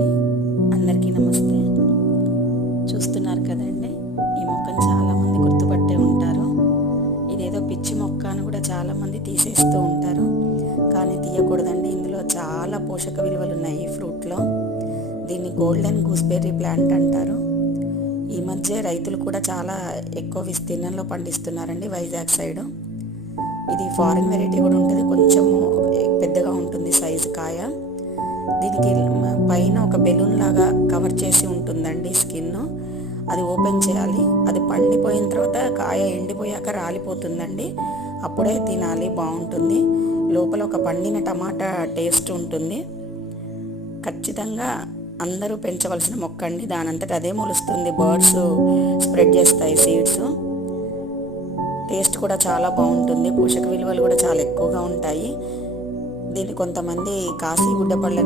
అండి, అందరికీ నమస్తే. చూస్తున్నారు కదండి, ఈ మొక్కను చాలామంది గుర్తుపట్టే ఉంటారు. ఇదేదో పిచ్చి మొక్క అని కూడా చాలామంది తీసేస్తూ ఉంటారు, కానీ తీయకూడదండి. ఇందులో చాలా పోషక విలువలు ఉన్నాయి ఈ ఫ్రూట్లో. దీన్ని గోల్డెన్ గూస్బెర్రీ ప్లాంట్ అంటారు. ఈ మధ్య రైతులు కూడా చాలా ఎక్కువ విస్తీర్ణంలో పండిస్తున్నారండి వైజాగ్ సైడు. ఇది ఫారిన్ వెరైటీ కూడా ఉంటుంది, కొంచెము పెద్దగా ఉంటుంది సైజు కాయ. దీనికి పైన ఒక బెలూన్ లాగా కవర్ చేసి ఉంటుందండి స్కిన్. అది ఓపెన్ చేయాలి. అది పండిపోయిన తర్వాత కాయ ఎండిపోయాక రాలిపోతుందండి, అప్పుడే తినాలి, బాగుంటుంది. లోపల ఒక పండిన టమాటా టేస్ట్ ఉంటుంది. ఖచ్చితంగా అందరూ పెంచవలసిన మొక్క అండి. దానంతట అదే మొలుస్తుంది, బర్డ్స్ స్ప్రెడ్ చేస్తాయి సీడ్స్. టేస్ట్ కూడా చాలా బాగుంటుంది, పోషక విలువలు కూడా చాలా ఎక్కువగా ఉంటాయి. దీన్ని కొంతమంది కాశీ గుడ్డ పళ్ళని